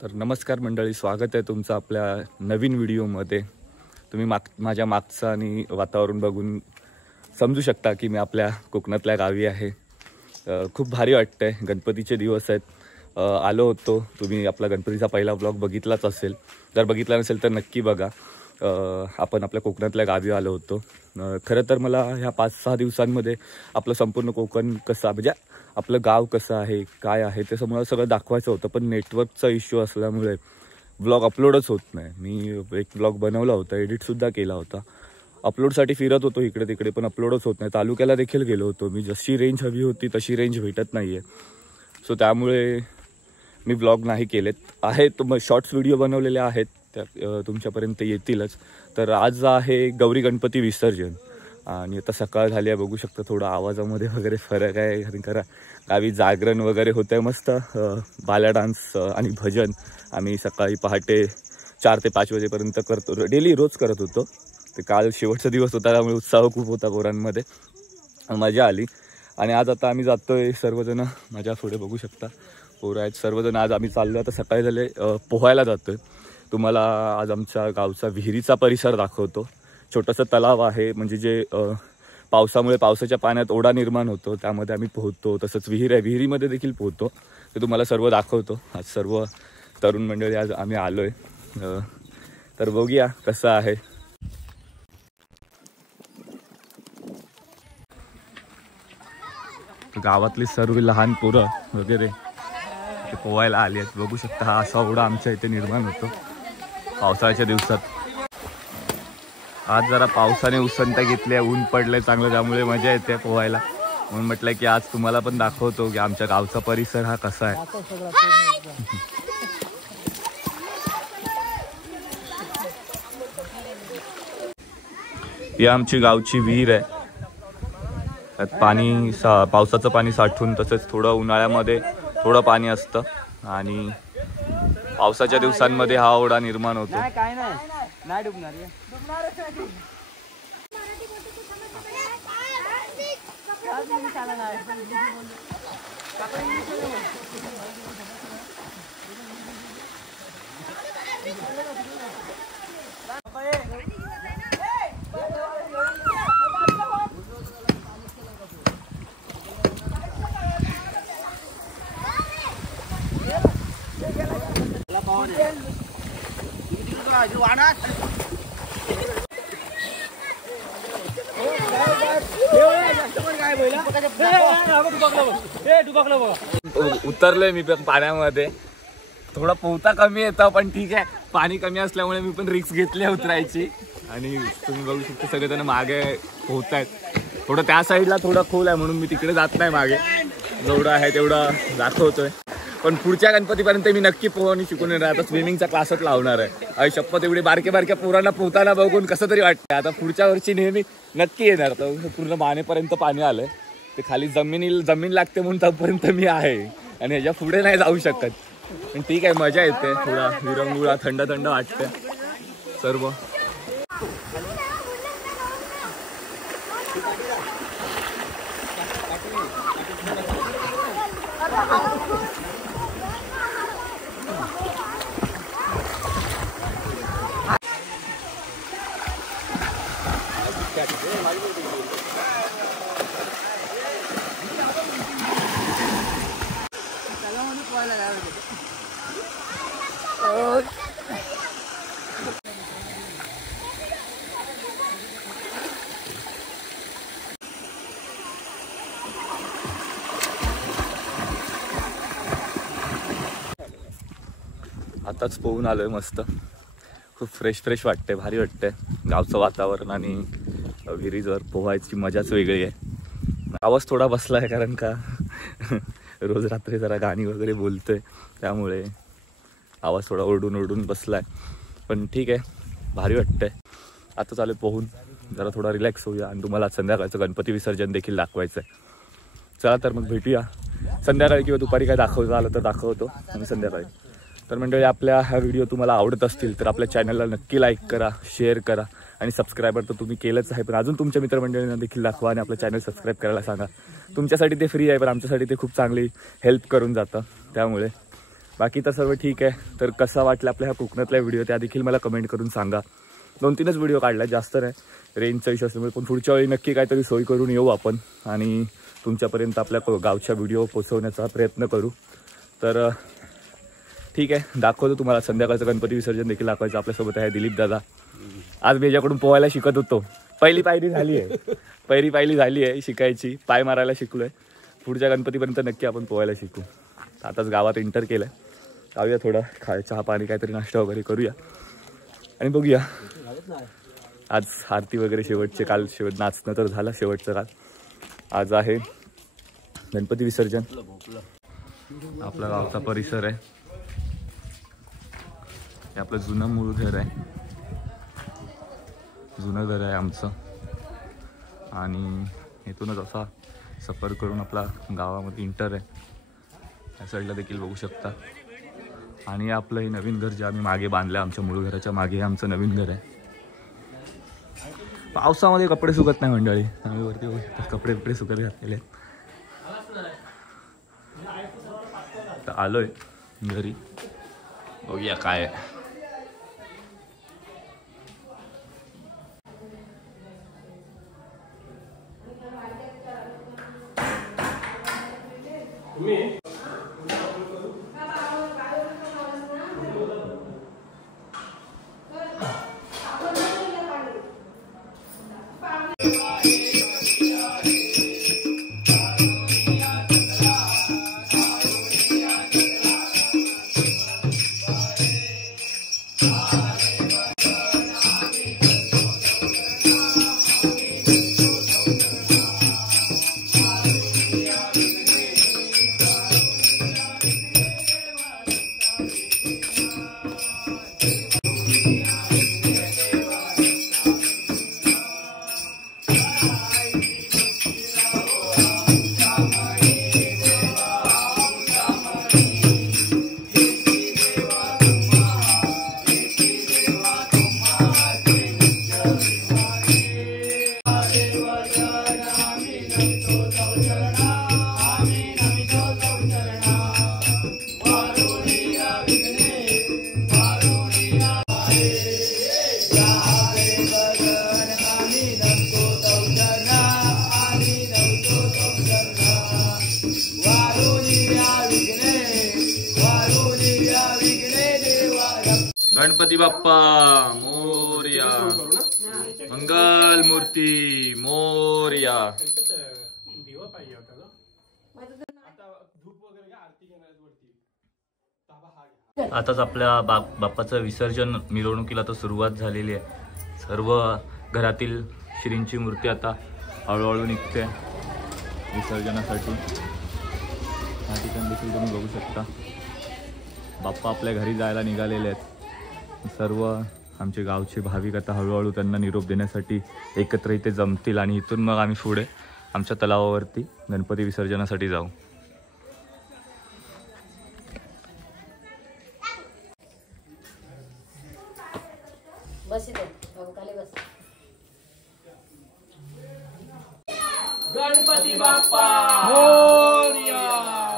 तर नमस्कार मंडळी, स्वागत आहे तुमचं आपल्या नवीन व्हिडिओमध्ये। तुम्ही माझ्या मागचं आणि वातावरण बघून समजू शकता की मी आपल्या कोकणातल्या गावी आहे। खूप भारी वाटतंय। गणपतीचे दिवस आहेत। आलो होतो, तुम्ही आपला गणपतीचा पहिला व्लॉग बघितलाच असेल। जर बघितला नसेल तर नक्की बघा। आपण आपल्या कोकणातल्या गावी आलो होतो। खरं तर मला ह्या 5-6 दिवसांमध्ये आपलं संपूर्ण कोकण कसं म्हणजे आपलं गाव कसं आहे, काय आहे ते मला सगळं दाखवायचं होतं, पण नेटवर्कचा इश्यू असल्यामुळे व्लॉग अपलोडच होत नाही। मी एक व्लॉग बनवला होता, एडिटसुद्धा केला होता, अपलोडसाठी फिरत होतो इकडे तिकडे, पण अपलोडच होत नाही। तालुक्याला देखील गेलो होतो मी, जशी रेंज हवी होती तशी रेंज भेटत नाही आहे। सो त्यामुळे मी व्लॉग नाही केलेत। आहेत शॉर्ट्स व्हिडिओ बनवलेले आहेत, त्या तुमच्यापर्यंत येतीलच। तर आज आहे गौरी गणपती विसर्जन आणि आता सकाळ झाली आहे, बघू शकता थोडा आवाजामध्ये वगैरे फरक आहे, कारण गावी जागरण वगैरे होतं आहे मस्त। बाल्या डान्स आणि भजन आम्ही सकाळी पहाटे 4 ते 5 वाजेपर्यंत करतो, डेली रोज करत होतो। ते काल शेवटचा दिवस होता त्यामुळे उत्साह खूप होता पोरांमध्ये, मजा आली। आणि आज आता आम्ही जातोय सर्वजण, माझ्या पुढे बघू शकता पोरं आहेत सर्वजण। आज आम्ही चाललो, आता सकाळी झाले पोहायला जातोय। तुम्हाला आज आमच्या गावचा विहिरीचा परिसर दाखवतो। छोटंसं तलाव आहे, म्हणजे जे पावसामुळे पावसाच्या पाण्यात ओढा निर्माण होतो त्यामध्ये आम्ही पोहतो। तसंच विहीर आहे, विहिरीमध्ये देखील पोहतो। ते तुम्हाला सर्व दाखवतो। आज सर्व तरुण मंडळी आज आम्ही आलोय, तर बघूया कसं आहे। गावातली सर्व लहान पोरं वगैरे ते पोहायला आली आहेत, बघू शकता। हा असा ओढा आमच्या इथे निर्माण होतो पावसाळ्याच्या दिवसात। आज जरा पावसाने उसंत घेतली, ऊन पडले चांगलं, त्यामुळे मजा येते पोहायला। म्हणून म्हटलं की आज तुम्हाला पण दाखवतो की आमच्या गावचा परिसर हा कसा आहे। ही आमची गावची विहीर आहे। त्यात पाणी पावसाचं पाणी साठून, तसंच थोडं उन्हाळ्यामध्ये थोडं पाणी असतं आणि पावसाच्या दिवसांमध्ये हा ओढा निर्माण होतो। उतरलोय मी पण पाण्यामध्ये, थोडा पोहता कमी येतं पण ठीक आहे, पाणी कमी असल्यामुळे मी पण रिस्क घेतली उतरायची। आणि तुम्ही बघू शकता सगळेजण मागे पोहतायत। थोडं त्या साईडला थोडा खोल आहे म्हणून मी तिकडे जात नाही, मागे जेवढं आहे तेवढं दाखवतोय। पण पुढच्या गणपतीपर्यंत मी नक्की पोहणी शिकून येणार, आता स्विमिंगचा क्लासच लावणार आहे। आई शपथ, एवढी बारक्या पोरांना पोहताना बघून कसं तरी वाटतंय। आता पुढच्या वर्षी नेहमी नक्की येणार। तर पूर्ण मानेपर्यंत पाणी आलंय, ते खाली जमीन लागते म्हणून तोपर्यंत मी आहे आणि ह्याच्या पुढे नाही जाऊ शकत। पण ठीक आहे, मजा येते, थोडा विरंगुळा थंड थंड वाटते सर्व। आताच पोहून आलोय, मस्त खूप फ्रेश वाटते, भारी वाटते। गावचं वातावरण आणि विहिरीवर पोहायची मजाच वेगळी आहे। आवाज थोडा बसला आहे कारण का रोज रात्री जरा गाणी वगैरे बोलतोय, त्यामुळे आवाज थोडा ओरडून बसलाय, पण ठीक आहे, भारी वाटतंय। आता चालू पोहून जरा थोडा रिलॅक्स होऊया आणि तुम्हाला संध्याकाळचं गणपती विसर्जन देखील दाखवायचं आहे। चला तर मग भेटूया संध्याकाळी, किंवा दुपारी काय दाखवतो आलं तर दाखवतो आणि संध्याकाळी। तर मंडळी, आपल्या हा व्हिडिओ तुम्हाला आवडत असतील तर आपल्या चॅनलला नक्की लाईक करा, शेअर करा आणि सबस्क्रायबर तर तुम्ही केलंच आहे, पण अजून तुमच्या मित्रमंडळींना देखील दाखवा आणि आपलं चॅनल सबस्क्राईब करायला सांगा। तुमच्यासाठी ते फ्री आहे, पण आमच्यासाठी ते खूप चांगली हेल्प करून जातं, त्यामुळे बाकी तर सर्व ठीक आहे. तर कसा वाटला आपल्या ह्या कोकणातला व्हिडिओ त्या देखील मला कमेंट करून सांगा. 2-3च व्हिडिओ काढला, जास्त नाही, रेंजचा इश्यू असल्यामुळे. पण पुढच्या वेळी नक्की काहीतरी सोय करून येऊ आपण आणि तुमच्यापर्यंत आपल्या गावच्या व्हिडिओ पोचवण्याचा प्रयत्न करू. तर ठीक आहे, दाखवतो तुम्हाला. संध्याकाळचं गणपती विसर्जन देखील दाखवायचं. आपल्यासोबत आहे दिलीप दादा. आज मी याच्याकडून पोहायला शिकत होतो. पहिली पायरी झाली आहे शिकायची. पाय मारायला शिकलो आहे. पुढच्या गणपतीपर्यंत नक्की आपण पोहायला शिकू. आताच गावात एंटर केलं आहे. जाऊया थोडं चहा पाणी काहीतरी नाश्ता वगैरे करूया आणि बघूया. आज आरती वगैरे काल नाचणं तर झालं शेवटचं काल. आज आहे गणपती विसर्जन. आपला गावचा परिसर आहे. हे आपलं जुनं मूळ घर आहे. जुनं घर आहे आमचं आणि इथूनच असा सफर करून आपला गावामध्ये इंटर आहे. या साईडला देखील बघू शकता. आणि आपलं हे नवीन घर जे आम्ही मागे बांधलं, आमच्या मूळ घराच्या मागे हे आमचं नवीन घर आहे. पावसामध्ये कपडे सुकत नाही मंडळी. आम्ही वरती बघू शकता कपडे सुकत घातलेले. तर आलोय घरी, बघूया काय आहे. गणपती बाप्पा मोरया, मंगल मूर्ती मोरया. आताच आपल्या बाप्पाचं विसर्जन मिरवणुकीला तर सुरुवात झालेली आहे. सर्व घरातील श्रींची मूर्ती आता हळूहळू निघते विसर्जनासाठी. या ठिकाणी देखील तुम्ही बघू शकता बाप्पा आपल्या घरी जायला निघालेले आहेत. सर्व आमचे गावचे भाविक आता हळूहळू त्यांना निरोप देण्यासाठी एकत्र इथे जमतील आणि इथून मग आम्ही पुढे आमच्या तलावावरती गणपती विसर्जनासाठी जाऊ. गणपती बाप्पा मोरया,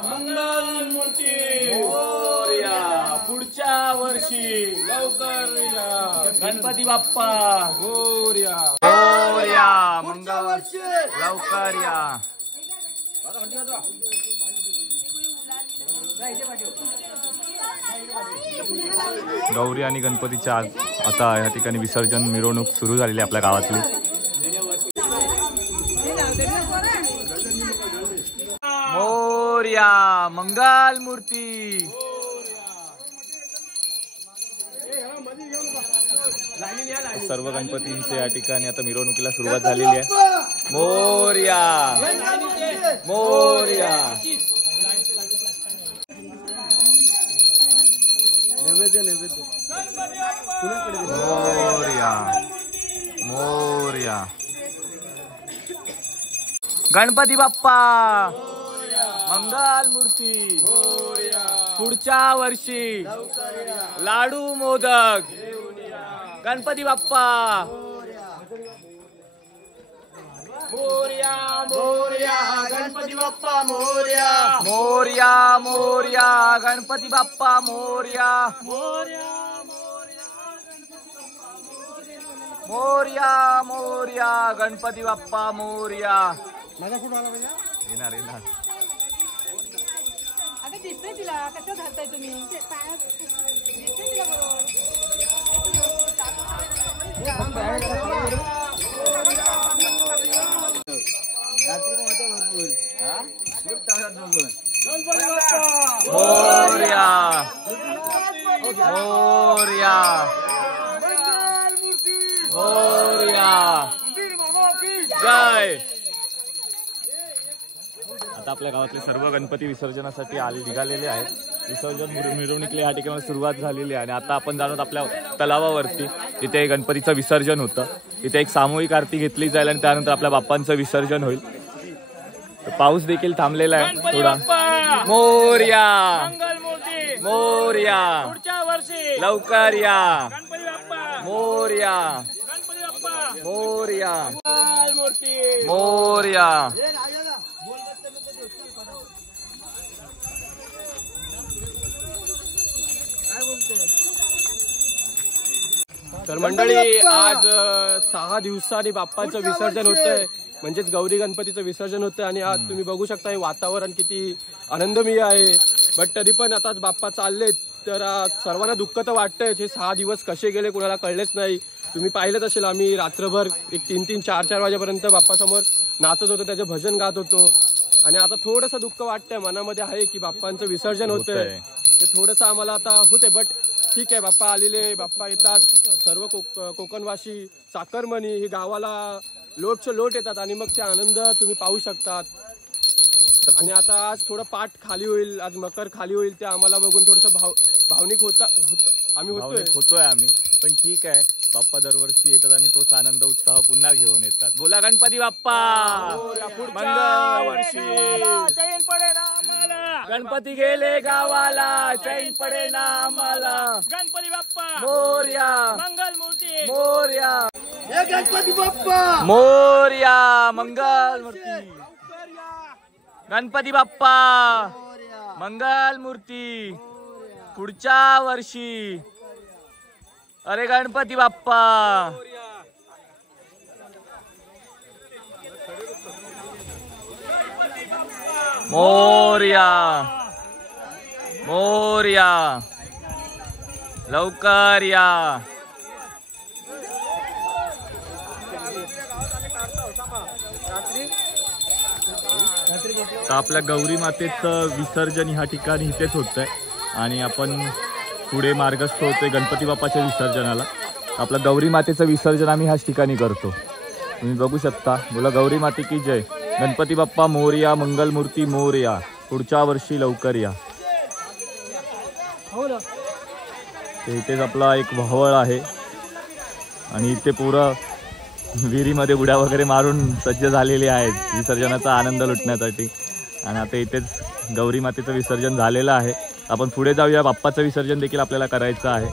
मंगल मूर्ती मोरया, पुढच्या वर्षी लवकर या. गणपती बाप्पा मोरया मोरया, मंगल लवकर या. गौरी आणि गणपतीच्या आता या ठिकाणी विसर्जन मिरवणूक सुरू झालेली आपल्या गावातली. मोरया, मंगल मूर्ती. सर्व गणपतींचे या ठिकाणी आता मिरवणुकीला सुरुवात झालेली आहे. मोरया मोरया. मोरया मोरया. गणपती बाप्पा मंगल मूर्ती पुढच्या वर्षी लाडू मोदक. गणपती बाप्पा मोरया मोरया गणपती बाप्पा मोरया मोरया मोरया गणपती बाप्पा मोरया मोरया मोरया मोरया गणपती बाप्पा मोरया. माझा फोटो आला पाहिजे. येणार येणार. आता दिसतंय तिला कसं घालताय तुम्ही दिसतंय तिला मोरया मोरया मोरया जय. आता आपल्या गावातले सर्व गणपती विसर्जनासाठी निघालेले आहेत. विसर्जन मिरवणुकीला या ठिकाणी सुरुवात झालेली आहे आणि आता आपण जाणून आपल्या तलावावरती तिथे गणपतीचं विसर्जन होतं. तिथे एक सामूहिक आरती घेतली जाईल आणि त्यानंतर आपल्या बाप्पांचं विसर्जन होईल. पाऊस देखील थांबलेला आहे थोडा. मोरया मोरया लवकर या मोरया मोरया मोरया. तर मंडळी आज 6 दिवसांनी बाप्पाचं विसर्जन होतंय, म्हणजेच गौरी गणपतीचं विसर्जन होतंय आणि आज तुम्ही बघू शकता हे वातावरण किती आनंदमय आहे. बट तरी पण आता बाप्पा चाललेत तर सर्वांना दुःख तर वाटतंय. हे 6 दिवस कसे गेले कोणाला कळलेच नाही. तुम्ही पाहिलंच असेल आम्ही रात्रभर एक 3-3, 4-4 वाजेपर्यंत बाप्पासमोर नाचत होतो, त्याचे भजन गात होतो आणि आता थोडंसं दुःख वाटतंय मनामध्ये आहे की बाप्पांचं विसर्जन होतंय. ते थोडंसं आम्हाला आता होते. बट ठीक आहे, बाप्पा आलेले, बाप्पा येतात. सर्व कोकणवासी चाकरमणी ही गावाला लोटच्या लोट येतात आणि मग ते आनंद तुम्ही पाहू शकतात. आणि आता आज थोडं पाठ खाली होईल, आज मकर खाली होईल, ते आम्हाला बघून थोडंसं भावनिक होतोय आम्ही. पण ठीक आहे, बाप्पा दरवर्षी येतात आणि तोच आनंद उत्साह पुन्हा घेऊन येतात. बोला गणपती बाप्पा. चैन पडे ना आम्हाला, गणपती गेले गावाला, चैन पडे ना आम्हाला. गणपती बाप्पा मोरया मंगलमूर्ती मोरया गणपती बाप्पा मोरया मंगल मूर्ती. गणपती बाप्पा मंगल मूर्ती. पुढच्या वर्षी. अरे गणपती बाप्पा. मोरया मोरया लवकर या. तर आपल्या गौरी मातेचं विसर्जन ह्या ठिकाणी इथेच होत आहे आणि आपण पुढे मार्गस्थ होतोय गणपती बाप्पाच्या विसर्जनाला. आपलं गौरी मातेचं विसर्जन आम्ही ह्याच ठिकाणी करतो. तुम्ही बघू शकता. बोला गौरी माते की जय. गणपती बाप्पा मोरया मंगलमूर्ती मोरया. पुढच्या वर्षी लवकर या. इथेच आपला एक व्हावळ आहे आणि इथे पुरं विहिरीमध्ये उड्या वगैरे मारून सज्ज झालेले आहेत विसर्जनाचा आनंद लुटण्यासाठी. आणि आता इथेच गौरी मातेचं विसर्जन झालेलं आहे. आपण पुढे जाऊया. बाप्पाचं विसर्जन देखील आपल्याला करायचं आहे,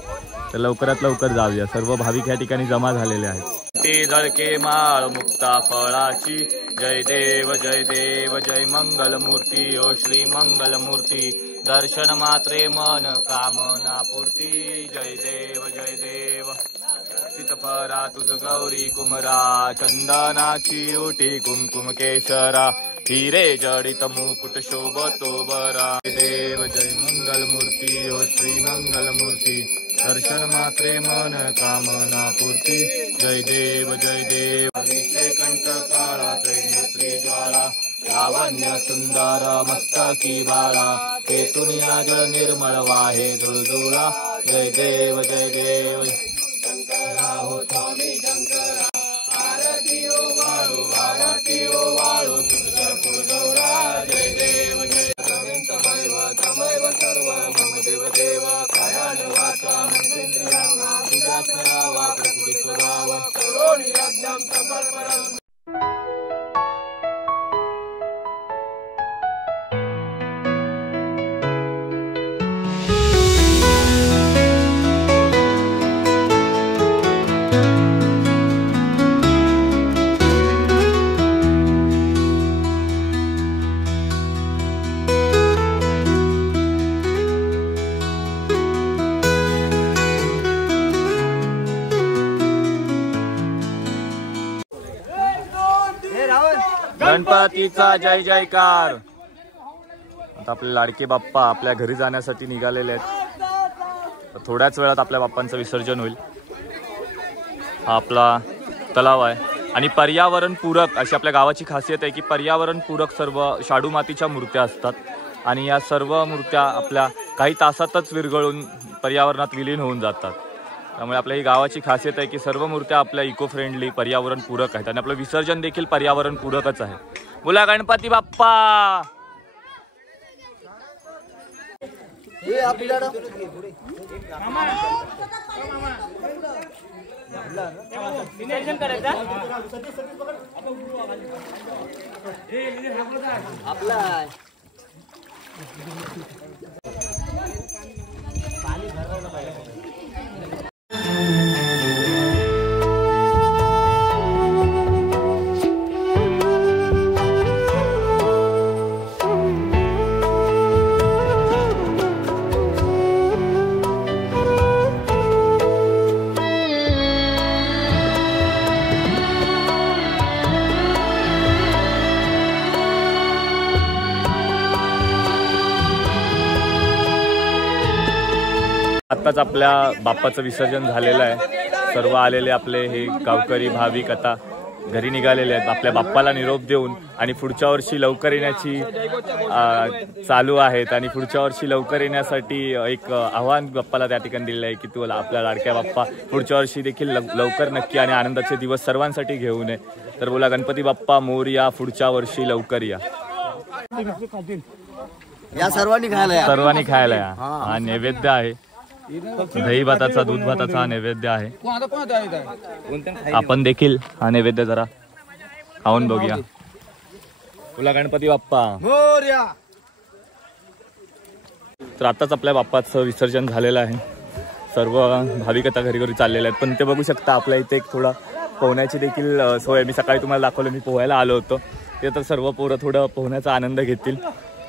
तर लवकरात लवकर जाऊया. सर्व भाविक या ठिकाणी जमा झालेले आहेत. ते जळके माळ मुक्ता फळाची. जय देव जय मंगलमूर्ती. ओ श्री मंगलमूर्ती. दर्शन मात्रे मन कामना पूर्ती. जय देव सीतफरा तुझ गौरी कुमरा. चंदनाची ओटी कुमकुम केशरा. हिरे जडित मुकुट शोभतो बरा. देव जय मंगलमूर्ती. ओ श्री मंगलमूर्ती. दर्शन मात्रे मन कामना पूर्ती. जय देव अभिषेक कंठ काळा. त्रैनेत्री ज्वाळा. लावण्य सुंदर मस्तकी बाळा. केतुनी जळ निर्मळ वाहे जुळजुळा. जय देव शंकरा हो स्वामी शंकरा. आरती ओ वाळू भारती ओ वाळू. सुंदरपूर गौरा. जय देव तमैव सर्व मम देव देवा. कायान वाचा मनसेंद्रियात्मा. तुझ्या करावा प्रकृती स्वभाव. करोणी यज्ञं समर्पणम्. गणपतीचा जय जयकार. आता आपले लाडके बाप्पा आपल्या घरी जाण्यासाठी निघालेले आहेत. तर थोड्याच वेळात आपल्या बाप्पांचं विसर्जन होईल. हा आपला तलाव आहे आणि पर्यावरण पूरक अशी आपल्या गावाची खासियत आहे की पर्यावरण पूरक सर्व शाडू मातीच्या मूर्त्या असतात आणि या सर्व मूर्त्या आपल्या काही तासातच विरघळून पर्यावरणात विलीन होऊन जातात. त्यामुळे आपल्या ही गावाची खासियत आहे की सर्व मूर्त्या आपल्या इको फ्रेंडली पर्यावरण पूरक आहेत आणि आपलं विसर्जन देखील पर्यावरण पूरकच आहे. बोला गणपती बाप्पा. आत्ताच आपल्या बाप्पाचं विसर्जन झालेलं आहे. सर्व आलेले आपले हे गावकरी भाविक आता घरी निघालेले आहेत आपल्या बाप्पाला निरोप देऊन आणि पुढच्या वर्षी लवकर येण्याची चालू आहेत आणि पुढच्या वर्षी लवकर येण्यासाठी एक आव्हान बाप्पाला त्या ठिकाणी दिलेलं आहे की तू आपल्या लाडक्या बाप्पा पुढच्या वर्षी देखील लवकर नक्की आणि आनंदाचे दिवस सर्वांसाठी घेऊन ये. तर बोला गणपती बाप्पा मोरया, पुढच्या वर्षी लवकर या. सर्वांनी खायला या. हा नैवेद्य आहे. दही भाताचा, दूध भाताचा हा नैवेद्य आहे. आपण देखील हा नैवेद्य जरा खाऊन बघूया. बोला गणपती बाप्पा. तर आताच आपल्या बाप्पाचं विसर्जन झालेलं आहे. सर्व भाविक आता घरी घरी चाललेले आहेत. पण ते बघू शकता आपल्या इथे एक थोडा पोहण्याची देखील सोय. मी सकाळी तुम्हाला दाखवलं, मी पोहायला आलो होतो. ते तर सर्व पोरं थोडं पोहण्याचा आनंद घेतील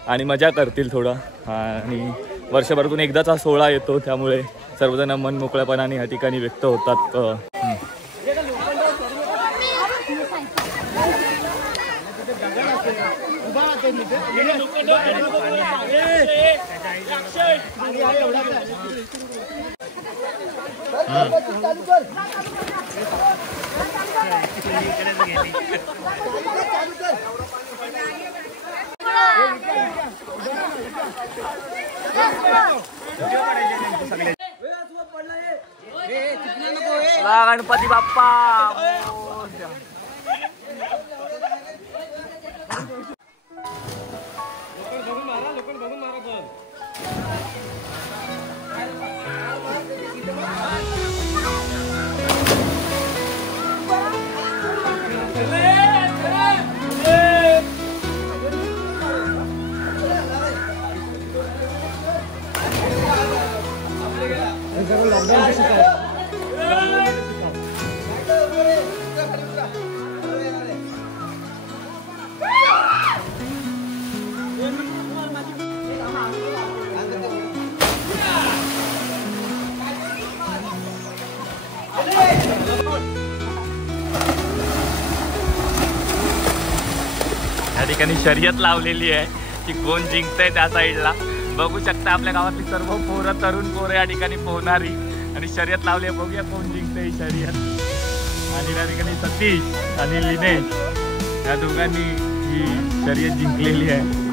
आणि मजा करतील थोडं. आणि वर्षभरातून एकदाच हा सोहळा येतो त्यामुळे सर्वजण मन मोकळेपणाने या ठिकाणी व्यक्त होतात. गणपती बाप्पा. या ठिकाणी शर्यत लावलेली आहे की कोण जिंकतंय त्या साईडला. बघू शकता आपल्या गावातली सर्व पोरं, तरुण पोरं या ठिकाणी पोहणारी आणि शर्यत लावली आहे. बघूया कोण जिंकतंय ही शर्यत. आणि त्या ठिकाणी सतीश आणि लिनेश या दोघांनी ही शर्यत जिंकलेली आहे.